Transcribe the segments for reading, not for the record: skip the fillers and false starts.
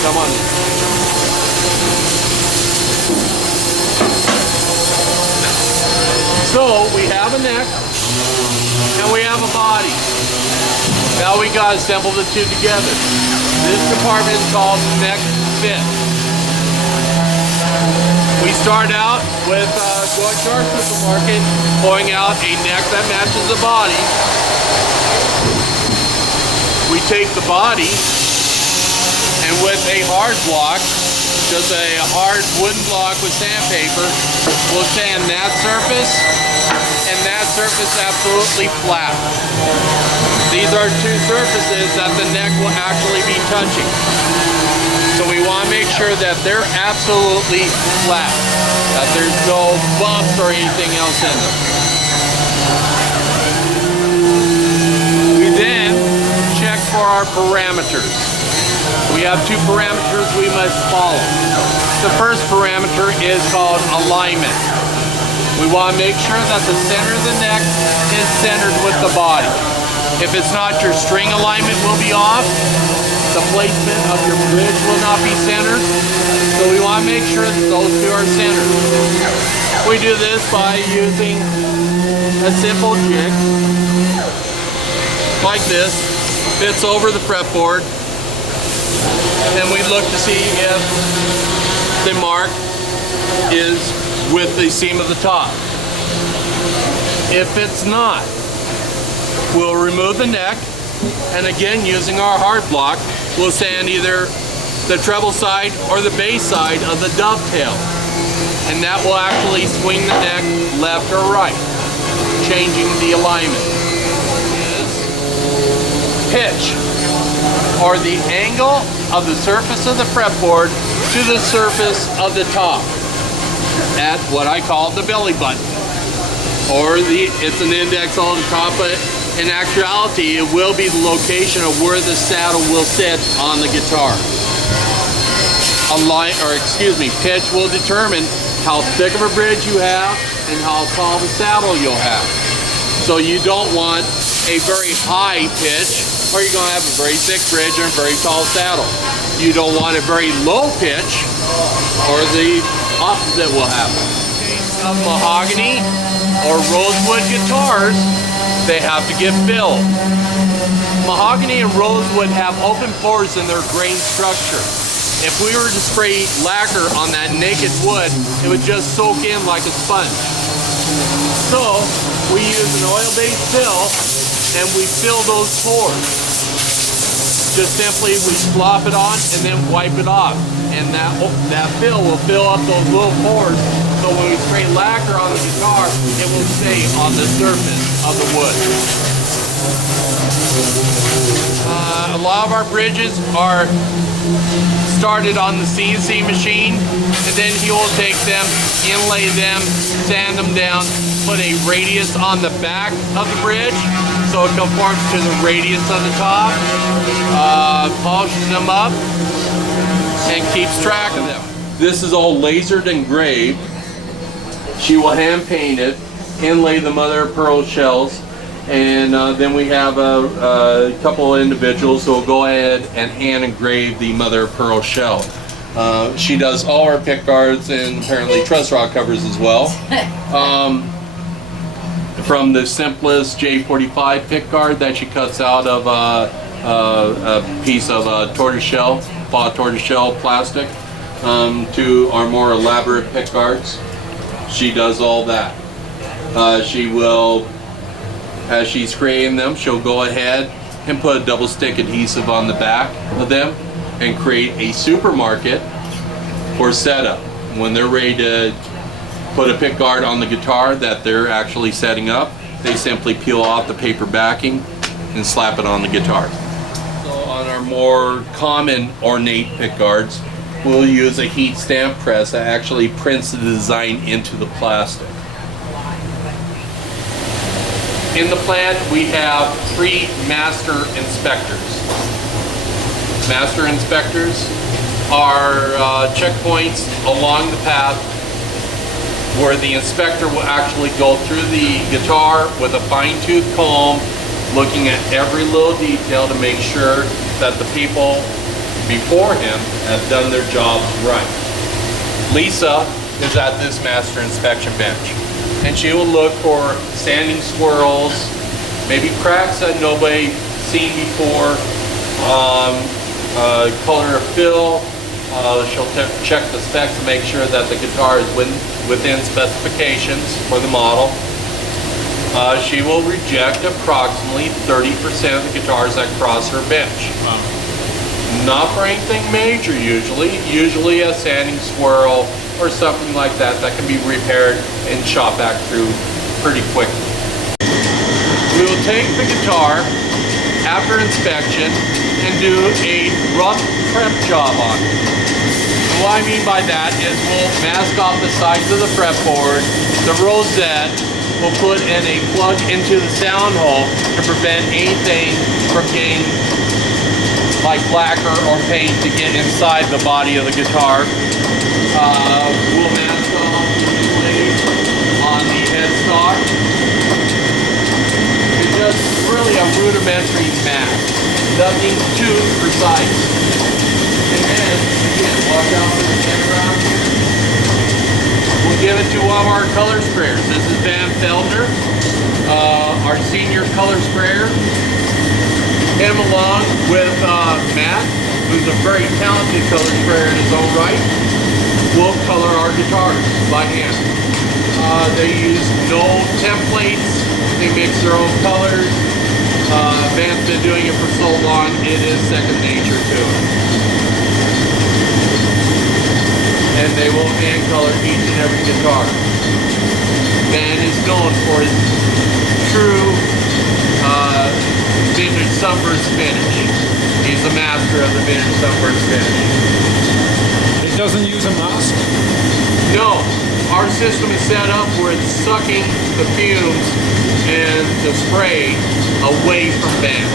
Come on. So we have a neck and we have a body. Now we got to assemble the two together. This department is called neck fit. We start out with going to our supermarket, pulling out a neck that matches the body. We take the body and with a hard block, just a hard wooden block with sandpaper, we'll sand that surface and that surface absolutely flat. These are two surfaces that the neck will actually be touching. So we want to make sure that they're absolutely flat, that there's no bumps or anything else in them. We then check for our parameters. We have two parameters we must follow. The first parameter is called alignment. We want to make sure that the center of the neck is centered with the body. If it's not, your string alignment will be off. The placement of your bridge will not be centered. So we want to make sure that those two are centered. We do this by using a simple jig like this. Fits over the fretboard. And we look to see if the mark is with the seam of the top. If it's not, we'll remove the neck, and again, using our hard block, we'll sand either the treble side or the bass side of the dovetail. And that will actually swing the neck left or right, changing the alignment. Pitch, or the angle of the surface of the fretboard to the surface of the top at what I call the belly button, or it's an index on top, but in actuality it will be the location of where the saddle will sit on the guitar. Pitch will determine how thick of a bridge you have and how tall of a saddle you'll have. So you don't want a very high pitch, or you're going to have a very thick bridge and a very tall saddle. You don't want a very low pitch, or the opposite will happen. In case of mahogany or rosewood guitars, they have to get filled. Mahogany and rosewood have open pores in their grain structure. If we were to spray lacquer on that naked wood, it would just soak in like a sponge. So we use an oil-based fill and we fill those pores. Just simply we slop it on and then wipe it off, and that fill will fill up those little pores, so when we spray lacquer on the guitar, it will stay on the surface of the wood. A lot of our bridges are started on the CNC machine, and then he will take them, inlay them, sand them down, put a radius on the back of the bridge so it conforms to the radius on the top, polishes them up, and keeps track of them. This is all lasered engraved. She will hand paint it, inlay the mother of pearl shells, and then we have a couple of individuals who will go ahead and hand engrave the mother of pearl shell. She does all our pick guards and apparently truss rod covers as well. From the simplest J45 pick guard that she cuts out of a piece of tortoiseshell, claw tortoiseshell plastic, to our more elaborate pick guards. She does all that. She will, as she's creating them, she'll go ahead and put a double stick adhesive on the back of them and create a supermarket for setup. When they're ready to put a pick guard on the guitar that they're actually setting up, they simply peel off the paper backing and slap it on the guitar. So on our more common ornate pick guards, we'll use a heat stamp press that actually prints the design into the plastic. In the plant, we have 3 master inspectors. Master inspectors are checkpoints along the path where the inspector will actually go through the guitar with a fine-tooth comb, looking at every little detail to make sure that the people before him have done their jobs right. Lisa is at this master inspection bench, and she will look for sanding swirls, maybe cracks that nobody seen before, color of fill. She'll check the specs to make sure that the guitar is within specifications for the model. She will reject approximately 30% of the guitars that cross her bench. Not for anything major usually. Usually a sanding swirl or something like that that can be repaired and shot back through pretty quickly. We will take the guitar after inspection and do a rough prep job on it. And what I mean by that is we'll mask off the sides of the fretboard, the rosette, we'll put in a plug into the sound hole to prevent anything from getting like lacquer or paint to get inside the body of the guitar. We'll mask off the blade on the headstock. It's just really a rudimentary mask, nothing too precise. And then, again, watch out for the pin around here. We'll give it to one of our color sprayers. This is Van Feldner, our senior color sprayer. Him along with Matt, who's a very talented color sprayer in his own right, will color our guitars by hand. They use no templates, they mix their own colors. Van's been doing it for so long, it is second nature to him. And they will hand color each and every guitar. Van is known for his true vintage sunburst finish. He's the master of the vintage sunburst finish. It doesn't use a mask? No. Our system is set up where it's sucking the fumes and the spray away from Van.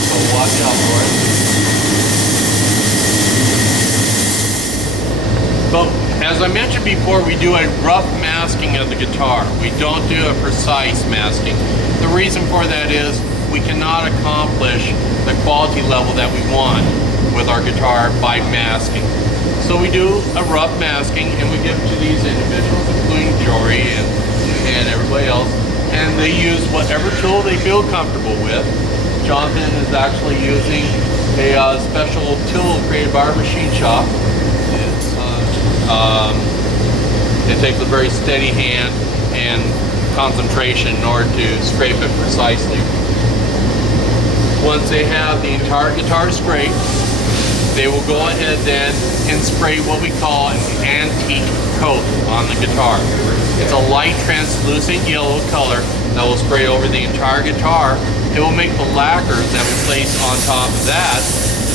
So watch out for it. But as I mentioned before, we do a rough masking of the guitar. We don't do a precise masking. The reason for that is we cannot accomplish the quality level that we want with our guitar by masking. So we do a rough masking and we give it to these individuals, including Jory and everybody else, and they use whatever tool they feel comfortable with. Jonathan is actually using a special tool created by our machine shop. It takes a very steady hand and concentration in order to scrape it precisely. Once they have the entire guitar scraped, they will go ahead then and spray what we call an antique coat on the guitar. It's a light translucent yellow color that will spray over the entire guitar. It will make the lacquer that we place on top of that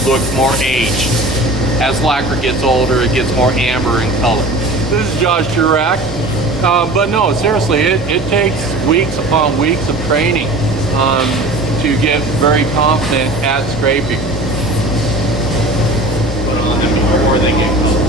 look more aged. As lacquer gets older, it gets more amber in color. This is Josh Jurek, but no, seriously, it takes weeks upon weeks of training to get very confident at scraping. Put on them before they get cold.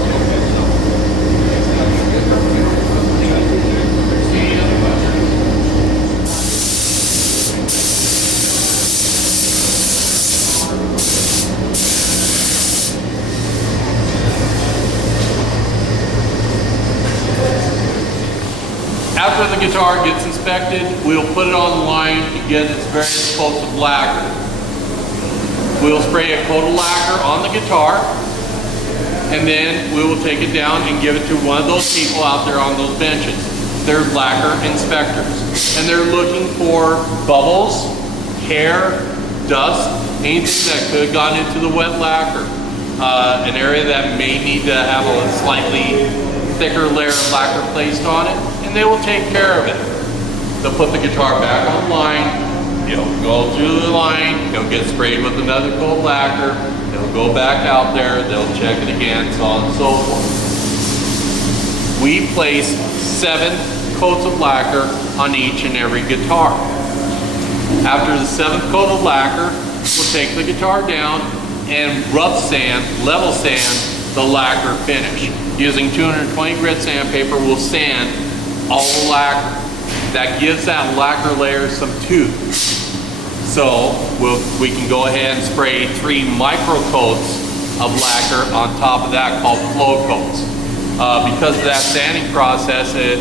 After the guitar gets inspected, we'll put it on the line to get its various coats of lacquer. We'll spray a coat of lacquer on the guitar, and then we will take it down and give it to one of those people out there on those benches. They're lacquer inspectors, and they're looking for bubbles, hair, dust, anything that could have gone into the wet lacquer. An area that may need to have a slightly thicker layer of lacquer placed on it, and they will take care of it. They'll put the guitar back on the line, it'll go through the line, it'll get sprayed with another coat of lacquer, it'll go back out there, they'll check it again, so on and so forth. We place 7 coats of lacquer on each and every guitar. After the 7th coat of lacquer, we'll take the guitar down and rough sand, level sand the lacquer finish. Using 220 grit sandpaper, we'll sand all the lacquer. That gives that lacquer layer some tooth. So we can go ahead and spray 3 micro coats of lacquer on top of that called flow coats. Because of that sanding process, it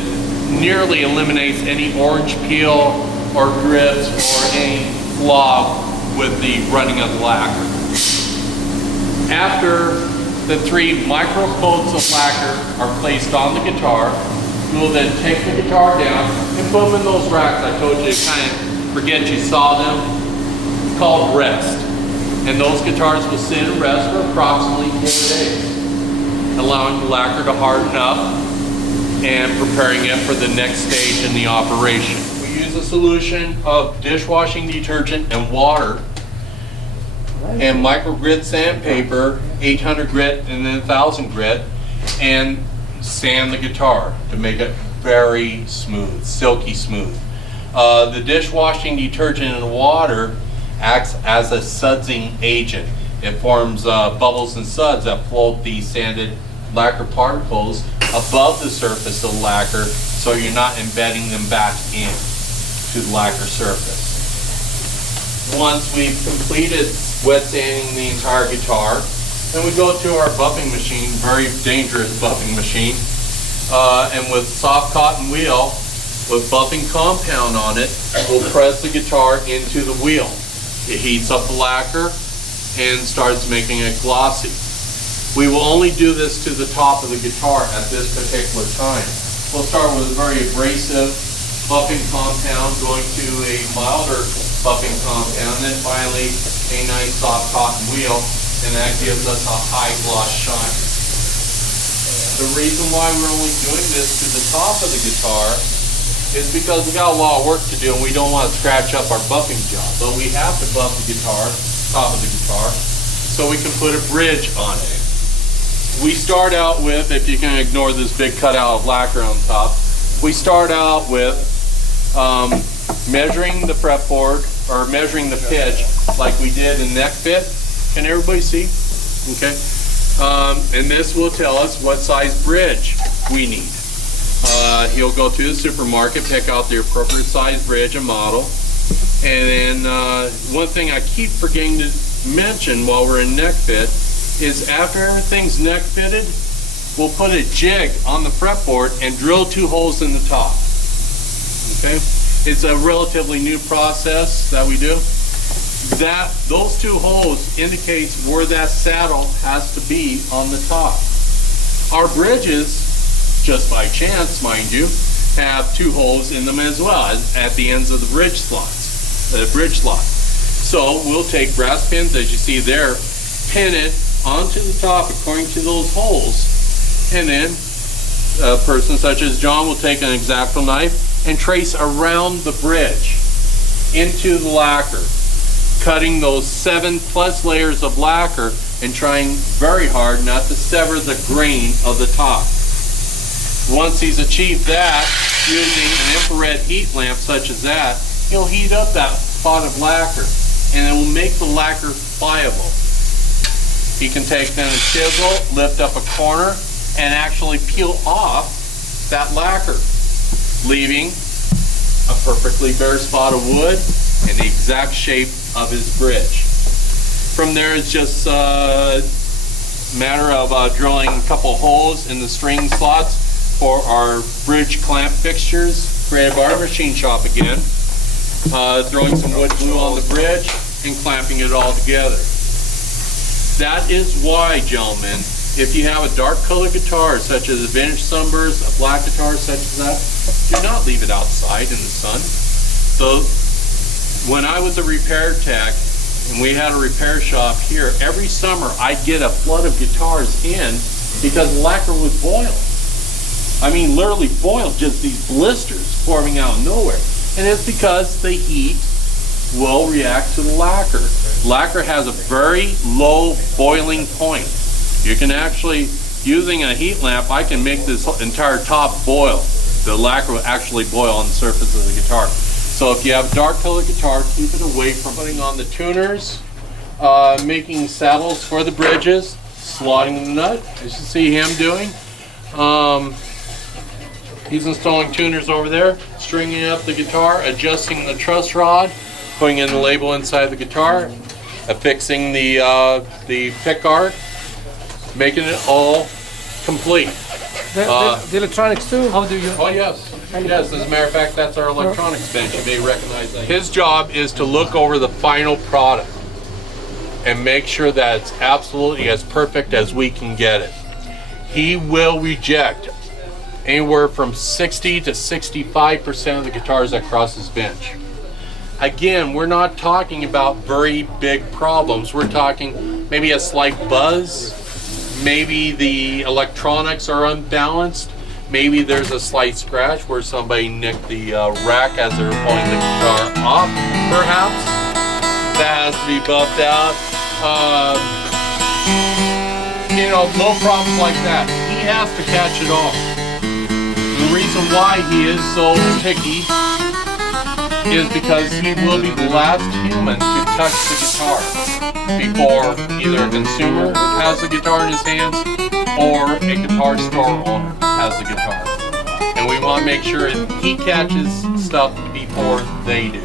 nearly eliminates any orange peel or drips or any flaw with the running of the lacquer. After the 3 micro coats of lacquer are placed on the guitar, we will then take the guitar down and put them in those racks I told you to kind of forget you saw them. It's called rest. And those guitars will sit and rest for approximately 4 days, allowing the lacquer to harden up and preparing it for the next stage in the operation. We use a solution of dishwashing detergent and water and micro grit sandpaper, 800 grit and then 1000 grit, and sand the guitar to make it very smooth, silky smooth. The dishwashing detergent and water acts as a sudsing agent. It forms bubbles and suds that float the sanded lacquer particles above the surface of the lacquer, so you're not embedding them back in to the lacquer surface. Once we've completed wet sanding the entire guitar, then we go to our buffing machine, very dangerous buffing machine, and with soft cotton wheel with buffing compound on it, we'll press the guitar into the wheel. It heats up the lacquer and starts making it glossy. We will only do this to the top of the guitar at this particular time. We'll start with a very abrasive buffing compound, going to a milder buffing compound, then finally a nice soft cotton wheel, and that gives us a high gloss shine. The reason why we're only doing this to the top of the guitar is because we got a lot of work to do and we don't want to scratch up our buffing job. But we have to buff the guitar, top of the guitar, so we can put a bridge on it. We start out with, if you can ignore this big cutout of lacquer on top, we start out with measuring the fretboard, or measuring the pitch like we did in neck fit. Can everybody see? Okay. And this will tell us what size bridge we need. He'll go to the supermarket, pick out the appropriate size bridge and model. And then one thing I keep forgetting to mention while we're in neck fit is after everything's neck fitted, we'll put a jig on the fretboard and drill 2 holes in the top. Okay? It's a relatively new process that we do. Those 2 holes indicates where that saddle has to be on the top. Our bridges, just by chance, mind you, have 2 holes in them as well at the ends of the bridge slots, the bridge slot. So we'll take brass pins, as you see there, pin it onto the top according to those holes, and then a person such as John will take an X-Acto knife and trace around the bridge into the lacquer, cutting those 7+ layers of lacquer and trying very hard not to sever the grain of the top. Once he's achieved that, using an infrared heat lamp such as that, he'll heat up that spot of lacquer and it will make the lacquer pliable. He can take then a chisel, lift up a corner, and actually peel off that lacquer, leaving a perfectly bare spot of wood and the exact shape of his bridge. From there, it's just a matter of drilling a couple holes in the string slots for our bridge clamp fixtures created by our machine shop again, throwing some wood glue on the bridge and clamping it all together. That is why, gentlemen, if you have a dark colored guitar such as a vintage sunburst, a black guitar such as that, do not leave it outside in the sun. So when I was a repair tech and we had a repair shop here, every summer I'd get a flood of guitars in because lacquer would boil. I mean, literally boil, just these blisters forming out of nowhere. And it's because the heat will react to the lacquer. Lacquer has a very low boiling point. You can actually, using a heat lamp, I can make this entire top boil. The lacquer will actually boil on the surface of the guitar. So if you have a dark colored guitar, keep it away from putting on the tuners, making saddles for the bridges, slotting the nut, as you see him doing. He's installing tuners over there, stringing up the guitar, adjusting the truss rod, putting in the label inside the guitar, affixing the pick guard, making it all complete. The electronics too? How do you? Oh yes, yes. As a matter of fact, that's our electronics bench. You may recognize that. His job is to look over the final product and make sure that it's absolutely as perfect as we can get it. He will reject anywhere from 60 to 65% of the guitars that cross his bench. Again, we're not talking about very big problems. We're talking maybe a slight buzz, maybe the electronics are unbalanced, maybe there's a slight scratch where somebody nicked the rack as they're pulling the guitar off, perhaps. That has to be buffed out. You know, no problems like that. He has to catch it all. The reason why he is so picky is because he will be the last human to touch the guitar before either a consumer has the guitar in his hands or a guitar store owner has the guitar. And we want to make sure he catches stuff before they do.